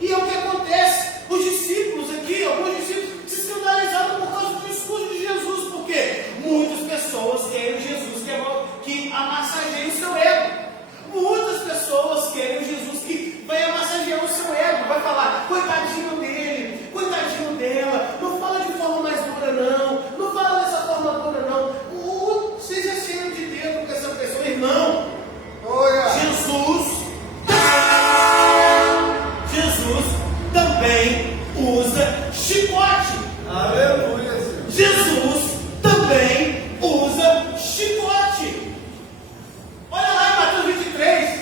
E é o que acontece. Os discípulos aqui, alguns discípulos se escandalizaram por causa do discurso de Jesus, porque muitas pessoas querem Jesus que amassageie o seu ego. Muitas pessoas querem o Jesus que vai amassagear o seu ego, vai falar: coitadinho dele, coitadinho dela, não fala de forma mais dura não fala dessa forma dura não. Seja cheio de Deus com essa pessoa, irmão. Jesus também usa chicote. Aleluia! Jesus também usa chicote. Olha lá em Mateus 23.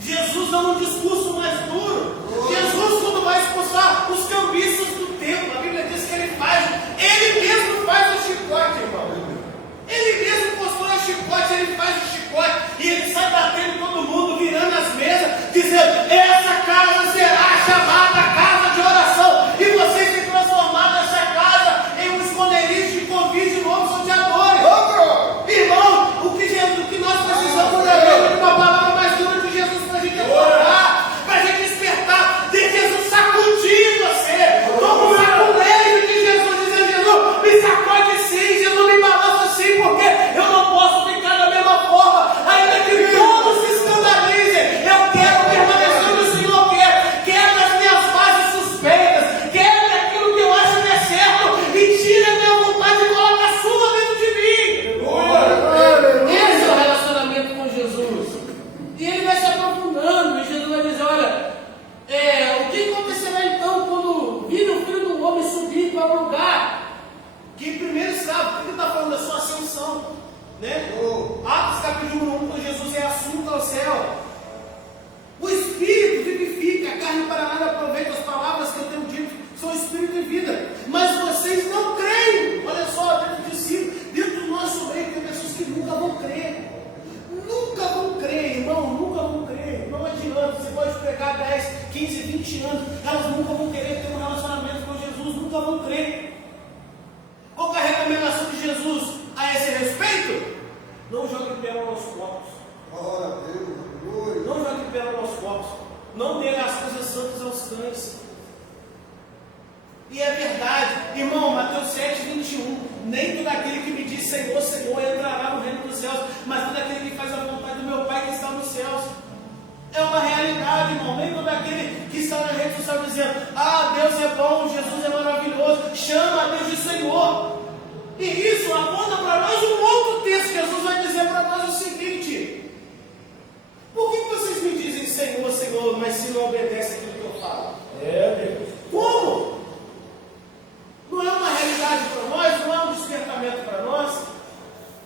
Jesus dá um discurso mais duro. Jesus, quando vai expulsar os cambistas do templo, a Bíblia diz que ele mesmo faz o chicote, irmão. Ele mesmo constrói o chicote, ele faz o chicote, e ele sai batendo todo mundo, virando as mesas, dizendo: essa casa será chamada casa de oração, e vocês têm transformado essa casa em um esconderijo de convite de novos odiadores. Irmão, o que nós precisamos é uma palavra mais dura de Jesus para a gente acordar, para a gente despertar, de Jesus sacudir você, como um saculejo de Jesus, dizendo: Jesus, me sacode sim, Jesus me balança sim, porque eu não posso ficar da mesma forma, ainda que todos se escandalizem. Eu quero permanecer no Senhor, quero as minhas bases suspeitas, quero aquilo que eu acho que é certo, e tira a minha vontade e coloca a sua dentro de mim. Esse é o relacionamento com Jesus. E ele vai se aprofundando, e Jesus vai dizer: olha, o que acontecerá então quando vir o Filho do Homem subir para o lugar que primeiro estava? Porque ele está falando da sua ascensão, né? Atos capítulo 1, quando Jesus é assunto ao céu. O Espírito vivifica, a carne para nada aproveita. As palavras que eu tenho dito são Espírito e vida, mas vocês não creem. Olha só, dentro de si, dentro do nosso meio tem pessoas que nunca vão crer. Nunca vão crer, irmão, nunca vão crer. Não adianta, você pode pregar 10, 15, 20 anos, elas nunca vão querer ter um relacionamento com Jesus, nunca vão crer. Qual é a recomendação de Jesus a esse respeito? Não jogue pedra aos copos. Glória a Deus, tempera o nosso corpo. Não dê as coisas santas aos cães. E é verdade, irmão, Mateus 7:21, nem todo aquele que me diz Senhor, Senhor, entrará no reino dos céus, mas todo aquele que faz a vontade do meu Pai que está nos céus. É uma realidade, irmão. Nem todo aquele que está na rede social dizendo, ah, Deus é bom, Jesus é maravilhoso, chama a Deus de Senhor. E isso aponta para nós um outro texto. Jesus vai dizer para nós o seguinte: por que vocês me dizem Senhor, Senhor, mas se não obedecem aquilo que eu falo? Como? Não é uma realidade para nós? Não é um despertamento para nós?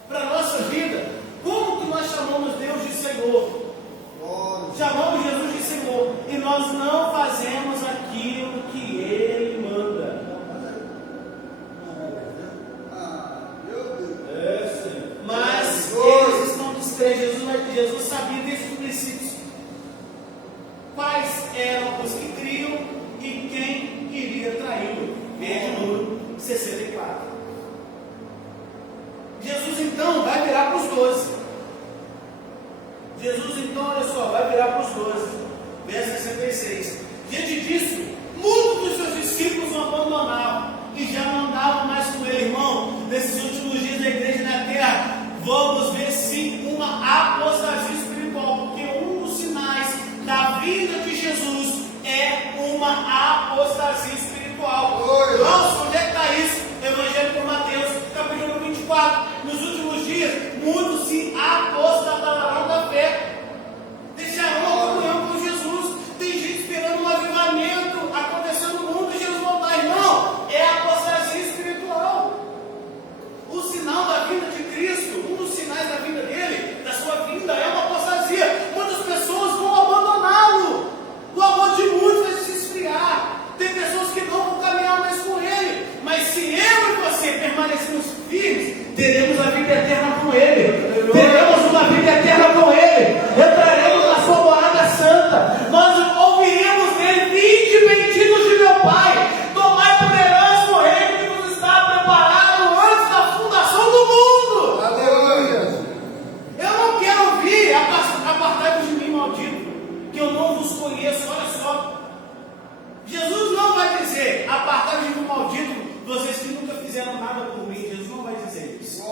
Para a nossa vida? Como que nós chamamos Deus de Senhor? Chamamos Jesus de Senhor e nós não fazemos aquilo que Ele manda. Mas eles estão distraídos. Jesus sabia desde o princípio quais eram os que criam e quem iria traí-lo. Veja o número 64. Jesus então vai virar para os 12. Jesus então, olha só, vai virar para os 12. Verso 66. Diante disso, muitos dos seus discípulos o abandonavam e já não andavam mais com ele. Irmão, nesses últimos dias da igreja na terra, vamos ver sim uma apostasia espiritual, porque um dos sinais da vinda de Jesus é uma apostasia espiritual. Nossa, onde é que está isso? Evangelho por Mateus, capítulo 24. Nos últimos dias, muitos se apostatarão da fé, deixarão a comunhão com Jesus. Tem gente esperando um avivamento acontecendo no mundo e Jesus voltar. Irmão, é a apostasia espiritual. O sinal da vinda de Cristo, um dos sinais da vinda dele, da sua vinda, é uma apostasia. Muitas pessoas vão abandoná-lo. O amor de muitos vai se esfriar. Tem pessoas que não vão caminhar mais com ele. Mas se eu e você permanecermos firmes, teremos a vida eterna com ele. Teremos uma vida eterna com ele. Entraremos na sua morada santa. Nós ouviremos dele: vinde benditos de meu Pai, tomai por herança o reino que nos está preparado antes da fundação do mundo. Aleluia. Eu não quero ouvir: apartai-vos de mim, maldito, que eu não vos conheço. Olha só, Jesus não vai dizer: apartai-vos de mim, maldito, vocês que nunca fizeram nada por mim. Jesus não vai dizer isso.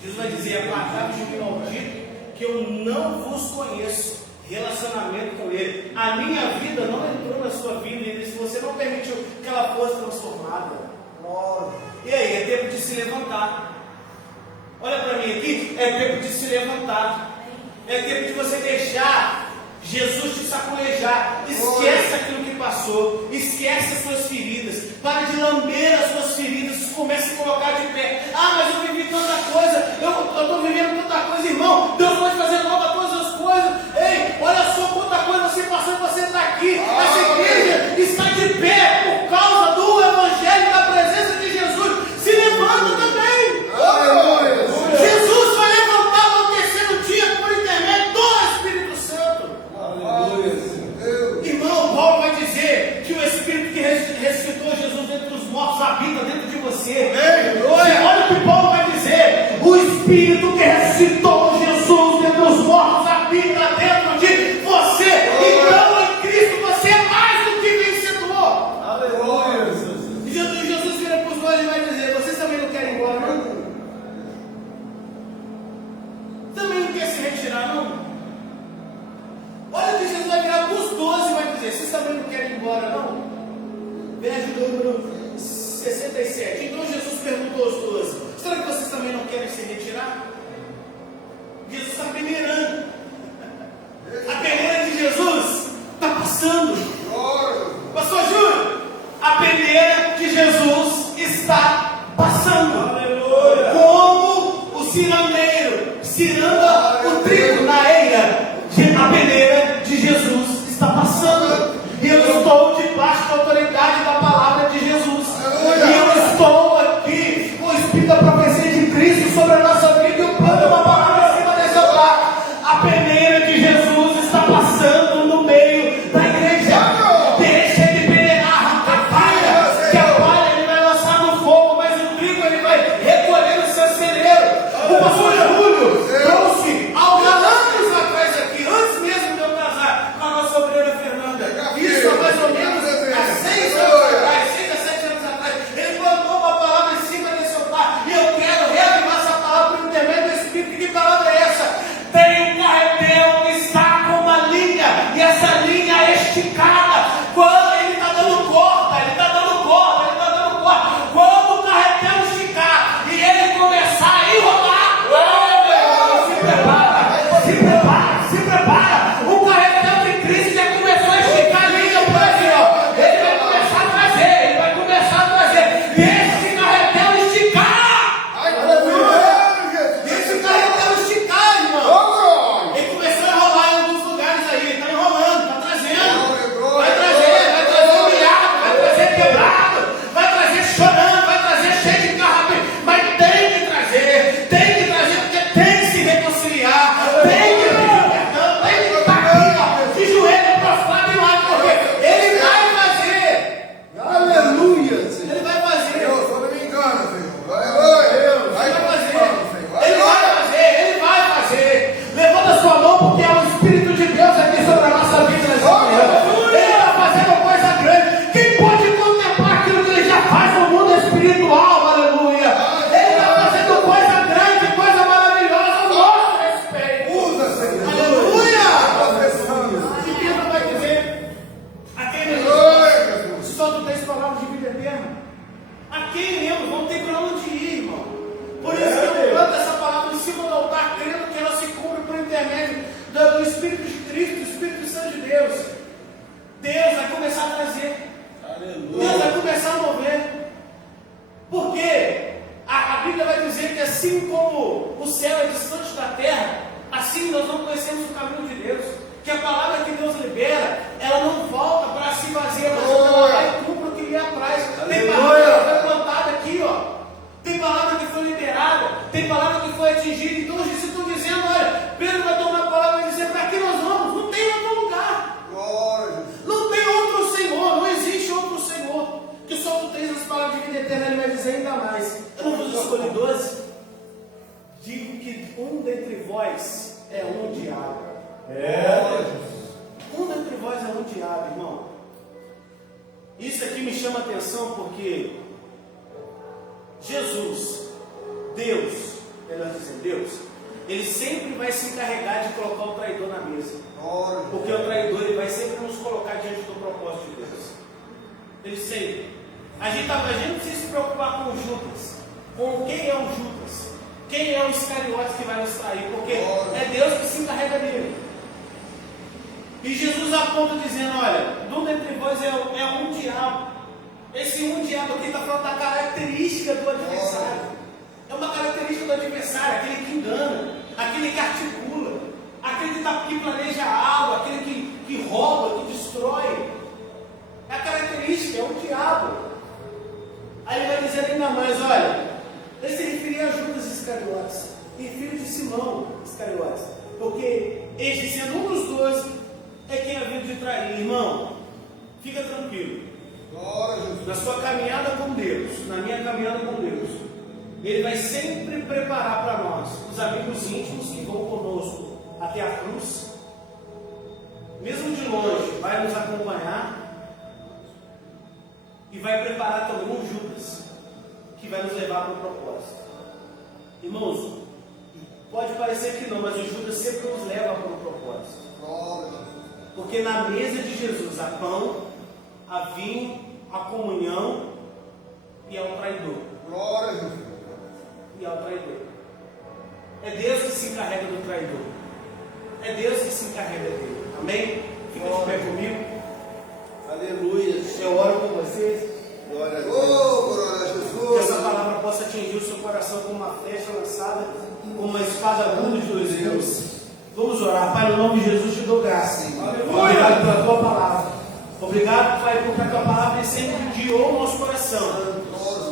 Jesus vai dizer: apartai-vos de mim, maldito, que eu não vos conheço. Relacionamento com ele. A minha vida não entrou na sua vida, e se você não permitiu que ela fosse transformada. E aí, é tempo de se levantar. Olha para mim aqui, é tempo de se levantar. É tempo de você deixar Jesus te sacolejar. Esquece aquilo que passou. Esquece as suas feridas. Para de lamber as suas feridas. Comece a colocar de pé. Ah, mas eu vivi tanta coisa. Eu estou vivendo tanta coisa, irmão. Deus pode fazer nova todas as coisas. Ei, olha só quanta coisa você passou e você está aqui. Essa igreja está de pé por causa do Evangelho, da presença de Jesus. Se levanta também. Aleluia. Jesus vai levantar no terceiro dia por intermédio do Espírito Santo. Irmão, Paulo vai dizer que o Espírito que ressuscitou Jesus dentre os mortos habita dentro de você. Olha o que Paulo vai dizer: o Espírito que ressuscitou Jesus dentre os mortos habita dentro de você. Então, em Cristo, você é mais do que vencedor. Aleluia. E Jesus vira para os dois e vai dizer: vocês também não querem ir embora, não? Também não quer se retirar, não? Olha que Jesus vai virar para os 12 e vai dizer: vocês também não querem ir embora, não? Veja o número 67. Então Jesus perguntou aos 12: será que vocês também não querem se retirar? Jesus está peneirando. A peneira de Jesus está passando. Pastor Júlio, a peneira de Jesus está passando. Aleluia. Como o cirandeiro ciranda o trigo na eira, a peneira de Jesus está passando. E eu estou debaixo da autoridade da palavra de Jesus. E eu estou aqui com o Espírito da profecia de Cristo sobre a nossa vida, e o plano de uma palavra em cima desse altar. A peneira de Jesus está passando no meio da igreja. Deixa ele peneirar a palha, que a palha ele vai lançar no fogo, mas o trigo ele vai recolher no seu celeiro. O pastor Júlio trouxe algo anos atrás aqui, antes mesmo de eu casar. Isso aqui me chama a atenção porque Jesus, Deus, melhor dizendo, Deus, Ele sempre vai se encarregar de colocar o traidor na mesa. Porque o traidor ele vai sempre nos colocar diante do propósito de Deus. Ele sempre. A gente não precisa se preocupar com o Judas. Com quem é o Judas? Quem é o Iscariotes que vai nos trair? Porque é Deus que se encarrega dele. E Jesus aponta dizendo, olha, do dentre vós é um diabo. Esse um diabo aqui está falando da característica do adversário. É uma característica do adversário, aquele que engana, aquele que articula, aquele que planeja algo, aquele que rouba, que destrói. É a característica, é o diabo. Aí ele vai dizer ainda mais, olha, ele se referia a Judas Iscariotes, e filho de Simão Iscariotes, porque este, sendo um dos 12, é quem havia de trair. Irmão, fica tranquilo. Na sua caminhada com Deus, na minha caminhada com Deus, Ele vai sempre preparar para nós os amigos íntimos que vão conosco até a cruz, mesmo de longe, vai nos acompanhar e vai preparar também um Judas que vai nos levar para o propósito. Irmãos, pode parecer que não, mas o Judas sempre nos leva para o propósito. Porque na mesa de Jesus há pão, há vinho, há comunhão e há o traidor. E há o traidor. É Deus que se encarrega do traidor. É Deus que se encarrega dele. Amém? Fica de pé comigo. Aleluia. Eu oro com vocês. Glória a Deus. Que essa palavra possa atingir o seu coração como uma flecha lançada, como uma espada aguda de 2 gumes. Vamos orar. Pai, no nome de Jesus, te dou graça. Obrigado pela tua palavra. Obrigado, Pai, porque a tua palavra sempre guiou o nosso coração.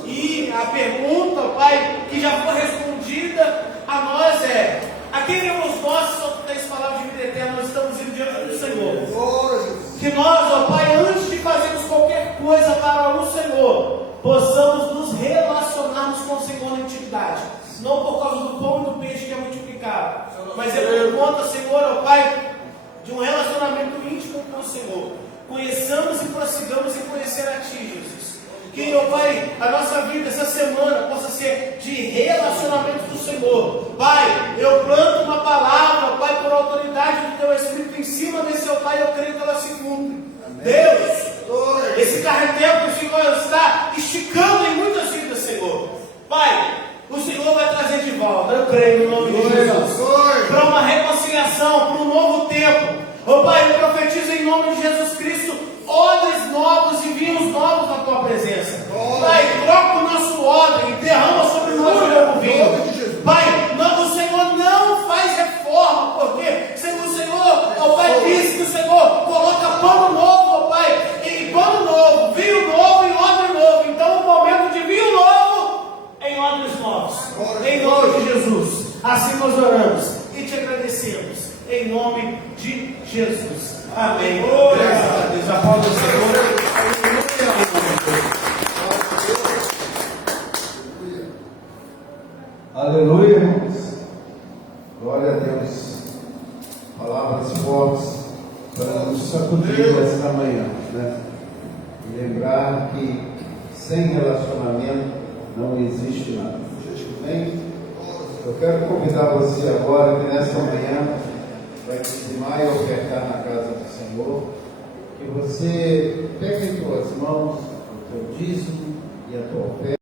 E a pergunta, Pai, que já foi respondida a nós é: a quem iremos nós, se só tu tens palavra de vida eterna? Nós estamos indo diante do Senhor. Que nós, ó Pai, antes de fazermos qualquer coisa para o Senhor, possamos nos relacionarmos com o Senhor na intimidade. Não por causa do pão e do peixe que é multiplicado, mas é por conta, Senhor, ó Pai, de um relacionamento íntimo com o Senhor. Conheçamos e prossigamos em conhecer a Ti, Jesus. Que, ó Pai, a nossa vida essa semana possa ser de relacionamento com o Senhor. Pai, eu planto uma palavra, Pai, por autoridade do Teu Espírito em cima desse altar, e eu creio que ela se cumpre. Deus, esse carretel que o Senhor está esticando em muitas vidas, Senhor. Pai, o Senhor vai trazer de volta, eu creio no nome de Jesus, para uma reconciliação, para um novo tempo. Ó Pai, eu profetizo em nome de Jesus Cristo odres novos e vinhos novos na Tua presença. Pai, troca o nosso odre e derrama sobre nós o novo vinho. Pai, o Senhor não faz reforma, porque o Senhor, ó Pai, disse que o Senhor coloca pano novo, ó Pai, e pano novo, vinho novo e odre novo. Então, o momento de vinho novo em odres novos. Em nome de Jesus. Assim nós oramos e te agradecemos. Em nome de Jesus. Amém. Graças a Deus. Aplauda o Senhor. Aleluia, irmãos. Glória a Deus. Palavras fortes para nos sacudir esta manhã, né? E lembrar que sem relacionamento não existe nada. Amém? Eu quero convidar você agora que nessa manhã vai dizimar e ofertar na casa do Senhor, que você pegue em tuas mãos o teu dízimo e a tua oferta.